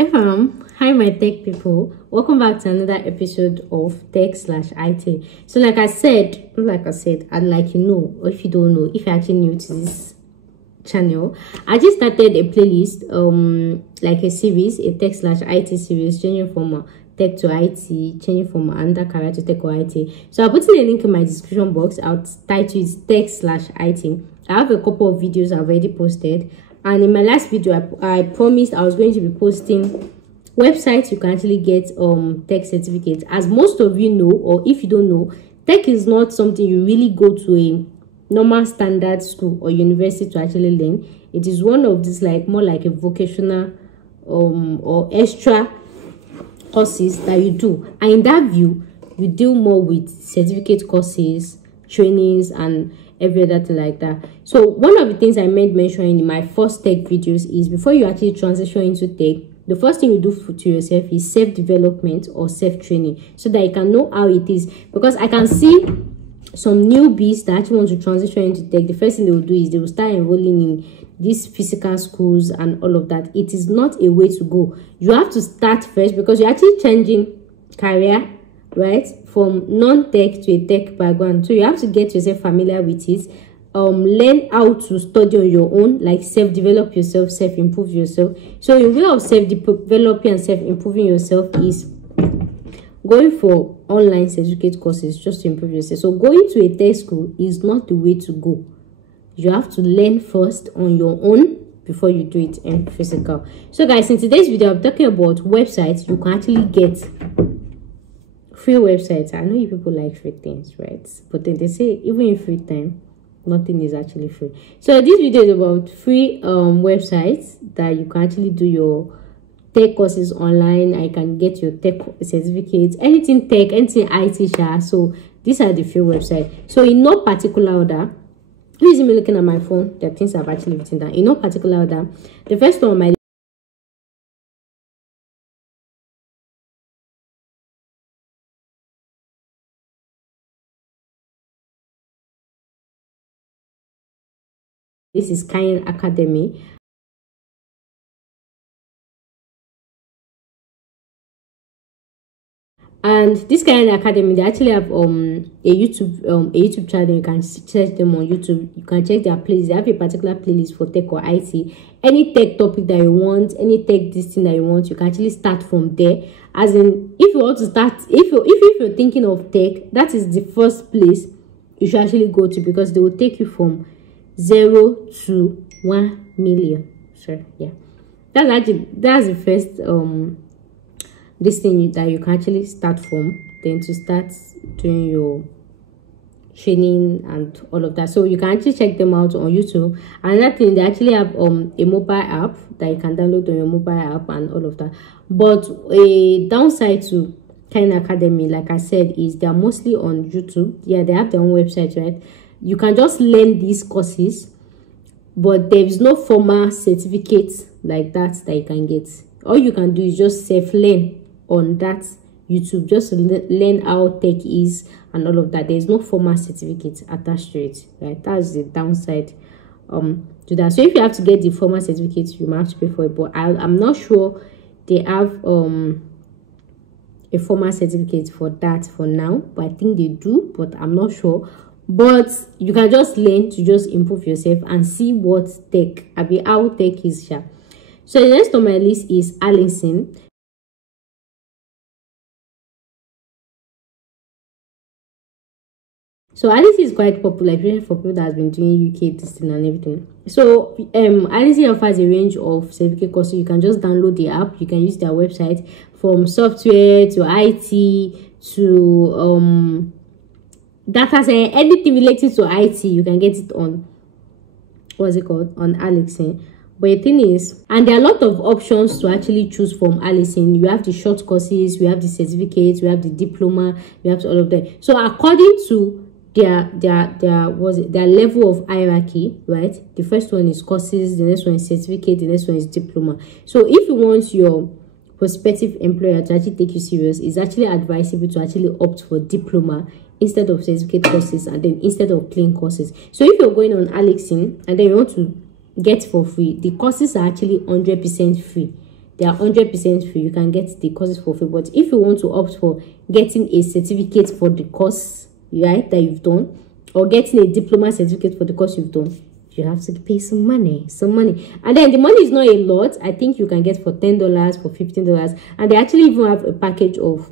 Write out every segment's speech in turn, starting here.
Hi my tech people, welcome back to another episode of Tech/IT. So like I said, and like you know, or if you don't know, if you're actually new to this channel, I just started a playlist, like a series, a Tech/IT series, changing from tech to IT, changing from another career to tech or IT. So I'll put in a link in my description box. I'll title it Tech/IT. I have a couple of videos I've already posted, and in my last video I promised I was going to be posting websites you can actually get tech certificates. As most of you know, or if you don't know, tech is not something you really go to a normal standard school or university to actually learn. It is one of these more like a vocational or extra courses that you do, and in that view you deal more with certificate courses, trainings, and every other thing like that. So one of the things I made mention in my first tech videos is before you actually transition into tech, the first thing you do to yourself is self-development or self-training, so that you can know how it is. Because I can see some newbies that actually want to transition into tech, the first thing they will do is they will start enrolling in these physical schools and all of that. It is not a way to go. You have to start first, because you're actually changing career, right, from non-tech to a tech background. So you have to get yourself familiar with it, learn how to study on your own, like self-develop yourself, self-improve yourself. So your way of self-developing and self-improving yourself is going for online certificate courses just to improve yourself. So going to a tech school is not the way to go. You have to learn first on your own before you do it in physical. So guys, in today's video I'm talking about websites you can actually get. Free websites. I know you people like free things, right? But then they say even in free time, nothing is actually free. So this video is about free websites that you can actually do your tech courses online. I can get your tech certificates, anything tech, anything IT. So these are the free websites. So in no particular order, who is me looking at my phone? The things I've actually written down. In no particular order, the first one on my this is Khan Academy. And this Khan Academy, they actually have a YouTube channel. You can search them on YouTube. You can check their playlist. They have a particular playlist for tech or IT. Any tech topic that you want, any tech this thing that you want, you can actually start from there. As in, if you want to start, if you're thinking of tech, that is the first place you should actually go to, because they will take you from 0 to 1 million. Sure, yeah, that's the first this thing that you can actually start from, then to start doing your training and all of that. So you can actually check them out on YouTube. Another thing, they actually have a mobile app that you can download on your mobile app and all of that. But a downside to Khan Academy, like I said, is they're mostly on YouTube. Yeah, they have their own website, right? You can just learn these courses, but there is no formal certificate like that you can get. All you can do is just self-learn on that YouTube, just learn how tech is and all of that. There is no formal certificate attached to it, right? That's the downside to that. So if you have to get the formal certificate, you might have to pay for it, but I'm not sure they have a formal certificate for that for now, but I think they do, but I'm not sure. But you can just learn to just improve yourself and see what tech, how tech is here. So the next on my list is Allison. So Allison is quite popular, especially for people that has been doing UK testing and everything. So Allison offers a range of certificate courses. You can just download the app. You can use their website, from software to IT to data science, anything related to IT. You can get it on, what's it called, on Allison. But the thing is, and there are a lot of options to actually choose from Allison. You have the short courses, we have the certificates, we have the diploma, we have all of that. So according to their level of hierarchy, right? The first one is courses, the next one is certificate, the next one is diploma. So if you want your prospective employer to actually take you serious, it's actually advisable to actually opt for diploma instead of certificate courses, and then instead of clean courses. So if you're going on Allison and then you want to get for free, the courses are actually 100% free. they are 100% free. You can get the courses for free. But if you want to opt for getting a certificate for the course, right, that you've done, or getting a diploma certificate for the course you've done, you have to pay some money. And then the money is not a lot. I think you can get for $10, for $15, and they actually even have a package of,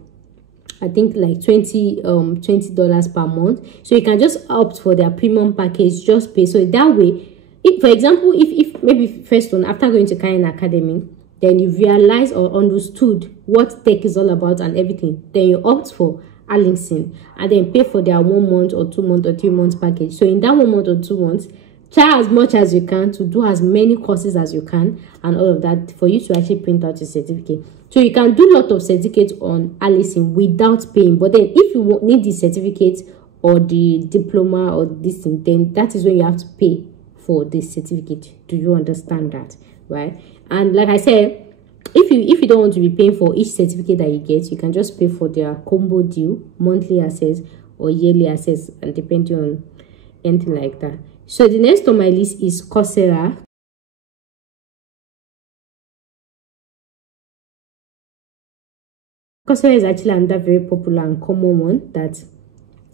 I think, like $20 per month. So you can just opt for their premium package, just pay. So that way, if for example, if maybe first one, after going to Khan Academy, then you realize or understood what tech is all about and everything, then you opt for Allison and then pay for their 1 month or 2 month or 3 months package. So in that 1 month or 2 months, try as much as you can to do as many courses as you can and all of that for you to actually print out your certificate. So you can do a lot of certificates on Allison without paying. But then if you need the certificate or the diploma or this thing, then that is when you have to pay for this certificate. Do you understand that? Right? And like I said, if you don't want to be paying for each certificate that you get, you can just pay for their combo deal, monthly access or yearly access, and depending on anything like that. So the next on my list is Coursera. Coursera is actually another very popular and common one that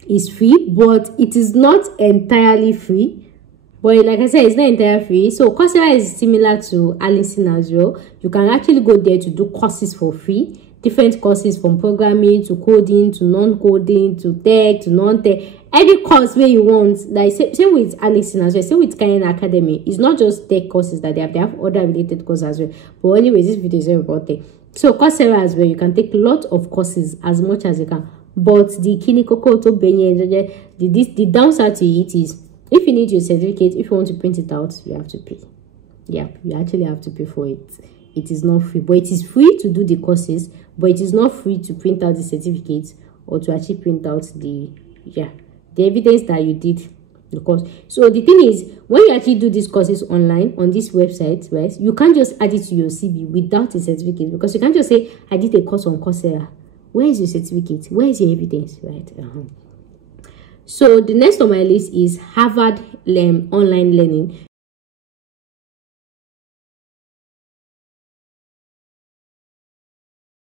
is free, but it is not entirely free. But like I said, it's not entirely free. So Coursera is similar to Allison as well. You can actually go there to do courses for free. Different courses from programming to coding to non-coding to tech to non-tech. Any course where you want. Like same with Allison as well. Same with Khan Academy. It's not just tech courses that they have. They have other related courses as well. But anyways, this video is about tech. So Coursera as well, you can take a lot of courses as much as you can. But the the downside to it is, if you need your certificate, if you want to print it out, you have to pay. Yeah, you actually have to pay for it. It is not free, but it is free to do the courses, but it is not free to print out the certificates or to actually print out the evidence that you did the course. So the thing is, when you actually do these courses online on this website, right, you can't just add it to your CV without a certificate, because you can't just say, I did a course on Coursera. Where is your certificate? Where is your evidence? Right? So the next on my list is Harvard online learning.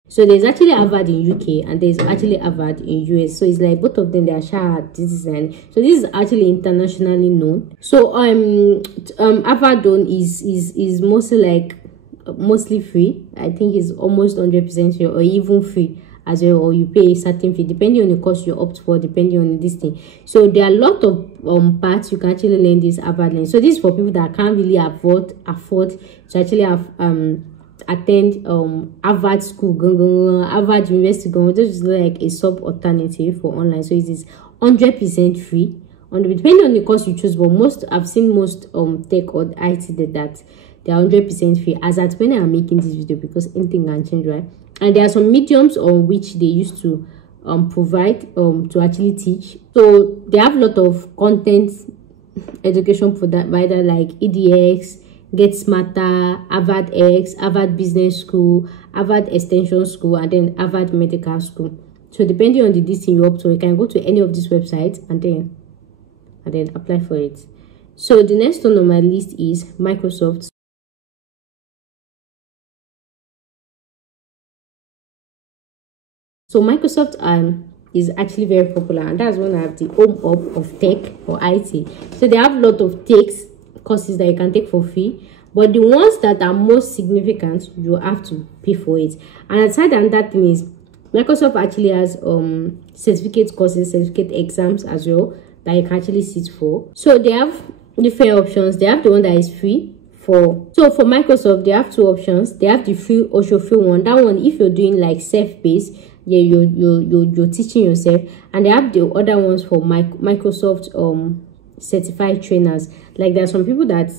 So there's actually Harvard in UK and there's actually Harvard in US. So it's like both of them, they are shared. So this is actually internationally known. So Harvard is mostly free. I think it's almost 100% free or even free as well, or you pay a certain fee depending on the course you opt for, depending on this thing. So there are a lot of parts you can actually learn this Harvard learning. So this is for people that can't really afford to actually have attend Harvard school, Harvard University. This is like a sub alternative for online. So it is 100% free, depending on the course you choose. But I've seen most tech or IT that they are 100% free as at when I'm making this video, because anything can change, right? And there are some mediums on which they used to provide to actually teach. So they have a lot of content education provider like EDX, Get Smarter, Harvard X, Harvard Business School, Harvard Extension School, and then Harvard Medical School. So depending on the distance you opt for, you can go to any of these websites and then apply for it. So the next one on my list is Microsoft. So Microsoft is actually very popular, and that's one of the home hub of tech or IT. So they have a lot of tech courses that you can take for free, but the ones that are most significant, you have to pay for it. And aside from that thing is, Microsoft actually has certificate courses, certificate exams as well that you can actually sit for. So they have different options. They have the one that is free. For Microsoft, they have two options. They have the free, also free one. That one, if you're doing like self-paced, yeah, you're teaching yourself. And they have the other ones for Microsoft certified trainers. Like there are some people that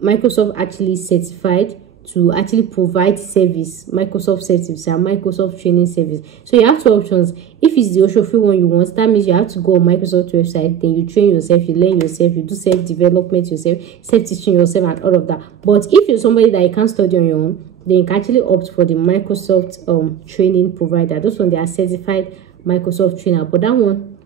Microsoft actually certified to actually provide service, Microsoft service and Microsoft training service. So you have two options. If it's the also free one you want, that means you have to go on Microsoft website, then you train yourself, you learn yourself, you do self-development yourself, self-teaching yourself and all of that. But if you're somebody that you can't study on your own, then you can actually opt for the Microsoft training provider. Those one, they are certified Microsoft trainer. But that one,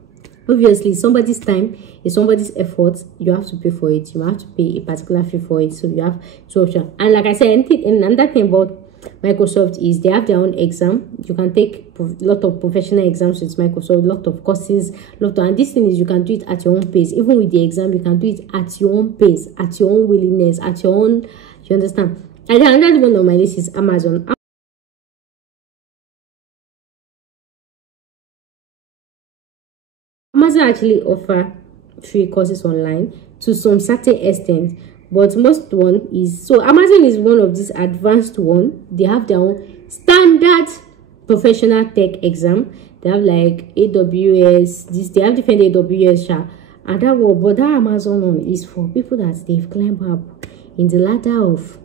obviously, somebody's time is somebody's effort. You have to pay for it. You have to pay a particular fee for it. So you have two options. And like I said, another thing about Microsoft is they have their own exam. You can take a lot of professional exams with Microsoft, lot of courses, and this thing is you can do it at your own pace. Even with the exam, you can do it at your own pace, at your own willingness, at your own, you understand? And then another one on my list is Amazon. Amazon actually offer free courses online to some certain extent, but most one is, so Amazon is one of these advanced one. They have their own standard professional tech exam. They have like AWS, they have different AWS and that one, but that Amazon one is for people that they've climbed up in the ladder of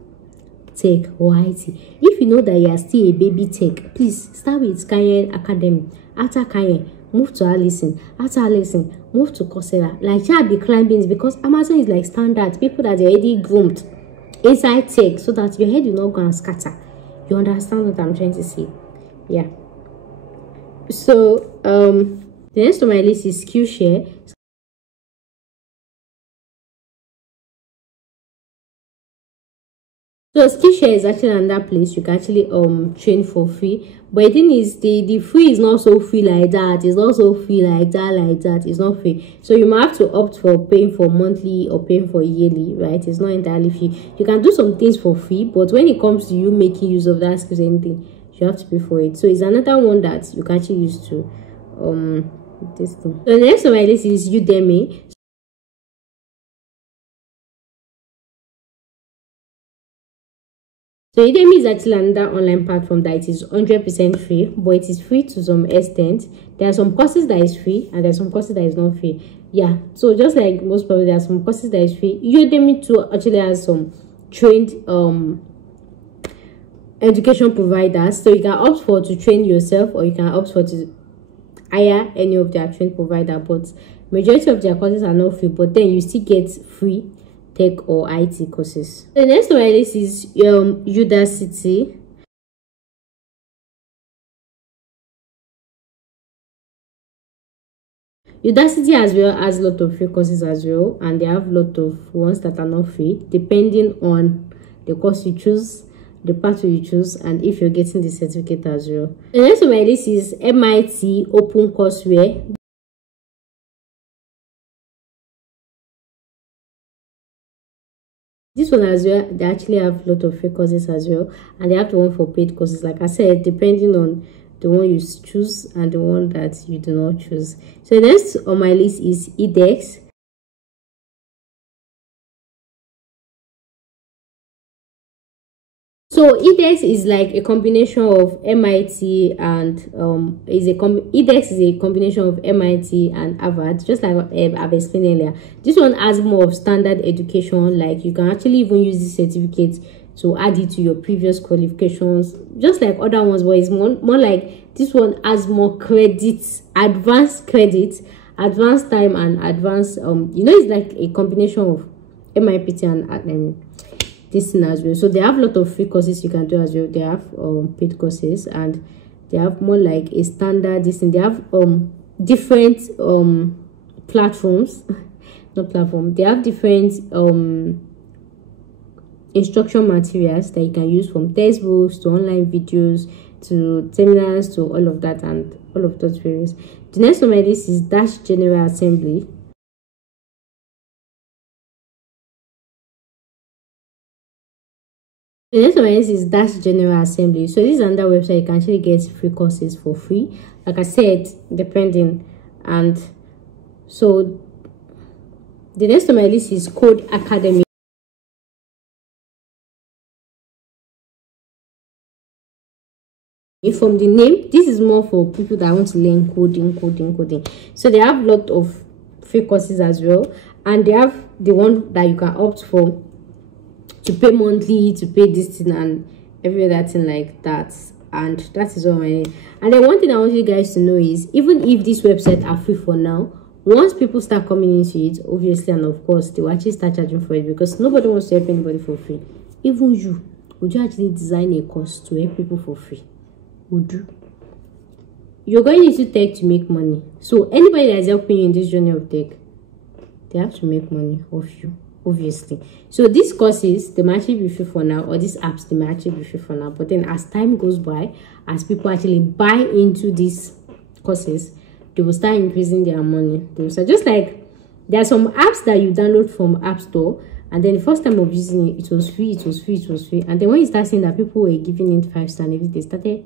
tech or IT. If you know that you are still a baby tech, please start with Kanye Academy. After Kanye, move to Allison. After Allison, move to Coursera. Like, shall be climbing, because Amazon is like standard. People that are already groomed inside tech, so that your head will not go and scatter. You understand what I'm trying to say? Yeah. So the next on my list is Skillshare. So Skillshare is actually another place you can actually train for free. But the thing is, the free is not so free like that. It's not so free like that. It's not free. So you might have to opt for paying for monthly or paying for yearly, right? It's not entirely free. You can do some things for free, but when it comes to you making use of that skills, anything, you have to pay for it. So it's another one that you can actually use to this thing. So the next on my list is Udemy. So Udemy is actually another online platform that is 100% free, but it is free to some extent. There are some courses that is free and there are some courses that is not free. Yeah, so just like most probably there are some courses that is free. Udemy too actually has some trained education providers, so you can opt for to train yourself, or you can opt for to hire any of their trained provider. But majority of their courses are not free, but then you still get free tech or IT courses. The next one is Udacity. Udacity as well has a lot of free courses as well, and they have a lot of ones that are not free, depending on the course you choose, the pathway you choose, and if you're getting the certificate as well. The next on my list is MIT Open Courseware. This one as well, they actually have a lot of free courses as well, and they have the one for paid courses, like I said, depending on the one you choose and the one that you do not choose. So next on my list is edX. So edX is like a combination of MIT and edX is a combination of MIT and Harvard, just like I've explained earlier. This one has more of standard education, like you can actually even use this certificate to add it to your previous qualifications, just like other ones, but it's more like this one has more credits, advanced credits, advanced time, and advanced it's like a combination of MIT and this thing as well. So they have a lot of free courses you can do as well. They have paid courses, and they have more like a standard this thing. They have different platforms not platform they have different instruction materials that you can use, from textbooks to online videos to seminars to all of that and all of those various. The next on my list is Dash General Assembly. The next one is Dash General Assembly. So this is another website you can actually get free courses for free, like I said, depending. And so the next on my list is Code Academy. From the name, this is more for people that want to learn coding. So they have a lot of free courses as well, and they have the one that you can opt for to pay monthly, to pay this thing and every other thing like that. And that is all my name. And then one thing I want you guys to know is, even if these websites are free for now, once people start coming into it, obviously, and of course, they will actually start charging for it, because nobody wants to help anybody for free. Even you, would you actually design a course to help people for free? Would you? You're going into tech to make money. So anybody that is helping you in this journey of tech, they have to make money off you. obviously. So these courses, they might actually be free for now, or these apps, they might actually be free for now. But then as time goes by, as people actually buy into these courses, they will start increasing their money. They will start, just like there are some apps that you download from App Store, and then the first time of using it, it was free, and then when you start seeing that people were giving it 5 stars and everything, they started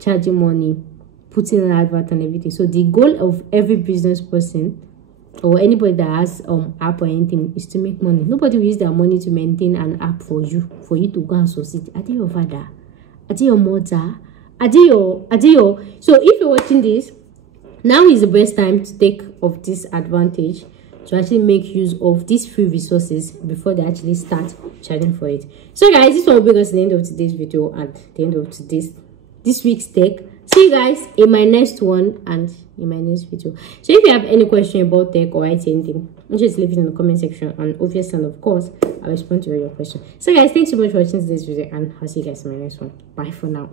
charging money, putting an advert and everything. So the goal of every business person or anybody that has app or anything is to make money. Nobody will use their money to maintain an app for you to go and succeed. Are they your father? Are they your mother? Are they your so if you're watching this, now is the best time to take of this advantage, to actually make use of these free resources before they actually start charging for it. So guys, this will bring us to the end of today's video and the end of this week's tech. See you guys in my next one and in my next video. So if you have any question about tech or IT anything, just leave it in the comment section, and obviously, and of course, I'll respond to all your questions. So guys, thanks so much for watching today's video, and I'll see you guys in my next one. Bye for now.